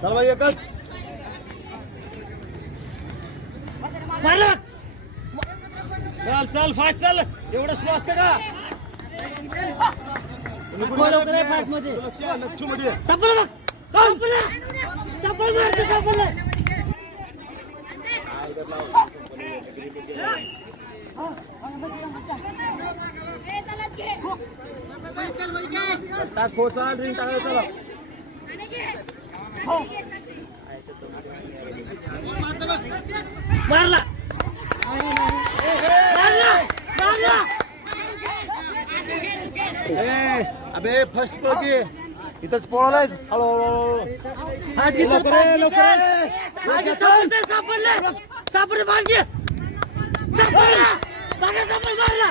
चल भाई एकच मारला चल चल फास्ट चल एवढं स्लो असतं का लवकर आहे फास्ट मध्ये लक्ष मध्ये सापडला बघ सापडला मारते सापडला टाक हो चाल रिंग टाकायला चला मारला मारला मारला ए अबे फर्स्ट पळ की इथंच पळालाय हळू हात घे लवकर ये, लवकर ये. मागे सापडते सापडले सापडते मागे सापडला मागे सापड मारला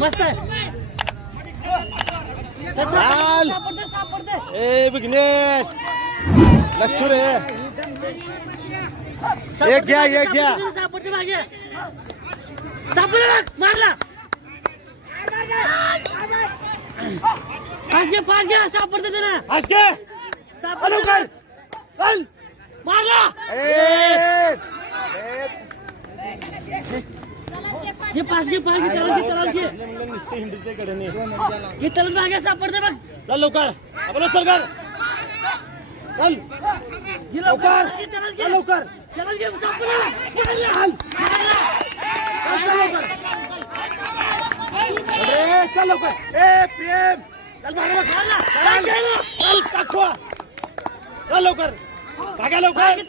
मस्त आहे चाल. सापडते सापडते ए विघ्नेश लक्ष रे एक घ्या सापडते मागे सापडला मारला पाच घ्या सापडते त्यांना आज घे सापडलं कर चल मारला ए घे पाच घे त्याला घे नुसते हिंडीचे कडे घे त्याला मागे सापडते बघ चल लवकर आपण चल कर चल घे लवकर घे त्याला चल घे लवकर त्याला घे सापडला अरे चल लवकर ए प्रेम चल मारा चल टाकवा चल लवकर भागा लवकर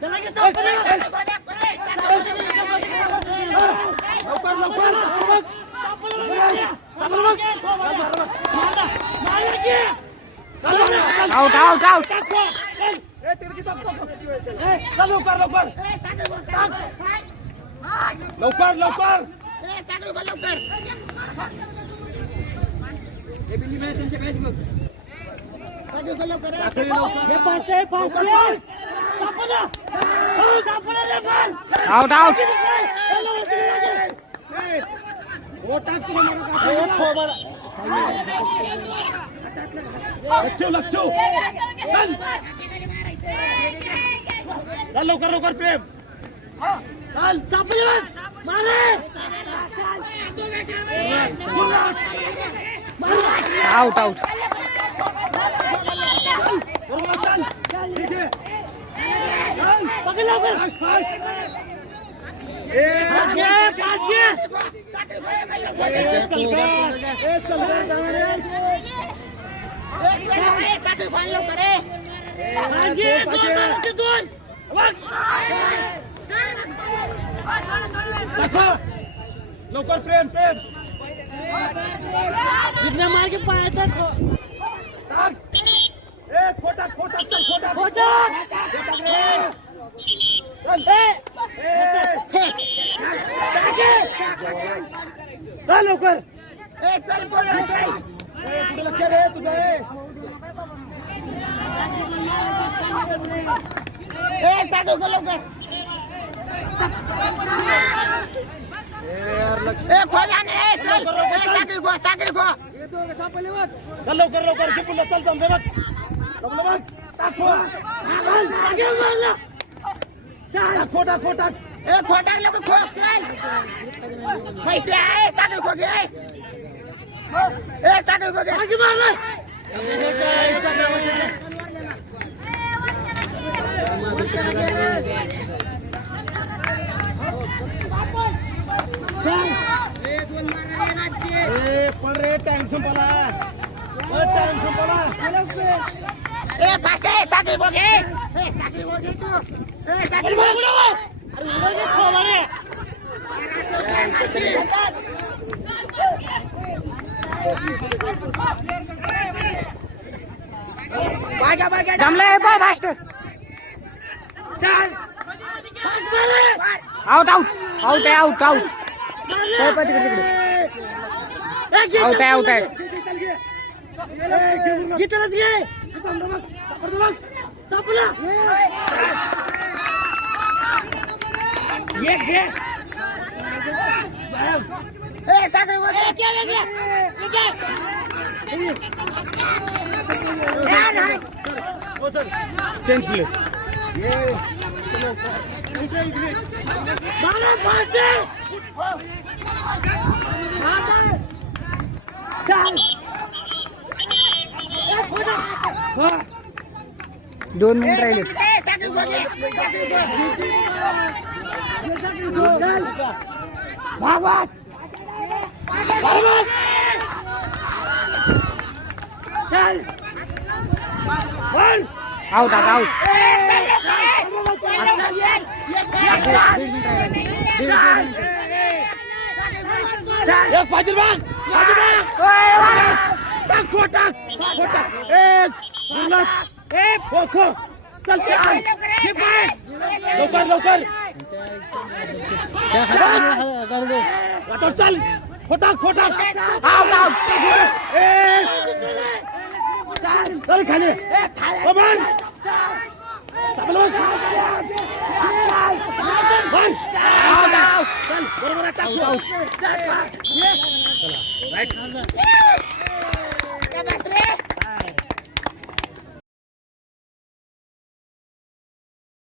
त्याला घे सापडला लवकर लवकर आउट आउट आउट टाकवा चल ए तिरकी टाक चल लवकर लवकर लवकर लवकर आउट आउट लक्ष चल लवकर लवकर प्रेम चल सापडले मारे आउट आउट पकड लवकर लवकर प्रेम प्रेम मार्गे पाहतात खोटा खोटा चल खोटा खोटा चल लवकर चल कुठे लक्ष रे तुझं लवकर चल लवकर लवकर घे पुन्हा चल जमले बघ जमलं बघ टाको खोटा खोटा खोटा लोक खोक पैसे आहे साखर खो घे साखर खो घे मारला पण रे टाइम संपला टाइम संपला फास्ट आहे साखर खो घे साखर खो घे तू साखर जमले फास्ट चल आउट आउट आउट आहे आउट आउट आउट आहे आउट आहे घेतलंच घे सापला एक घे ए साखर सर चेंज प्ले दोन मिनिट राहिले आउट आउट एक बाजू भाग टाक खो टाक एक गुरनाथ खो खो चल चल लवकर लवकर वाटोर चल खोटाक आउट आउट चल खाली ओ बन चापल बघ बन आउट आउट चल बरोबर टाक चल राईट बस रे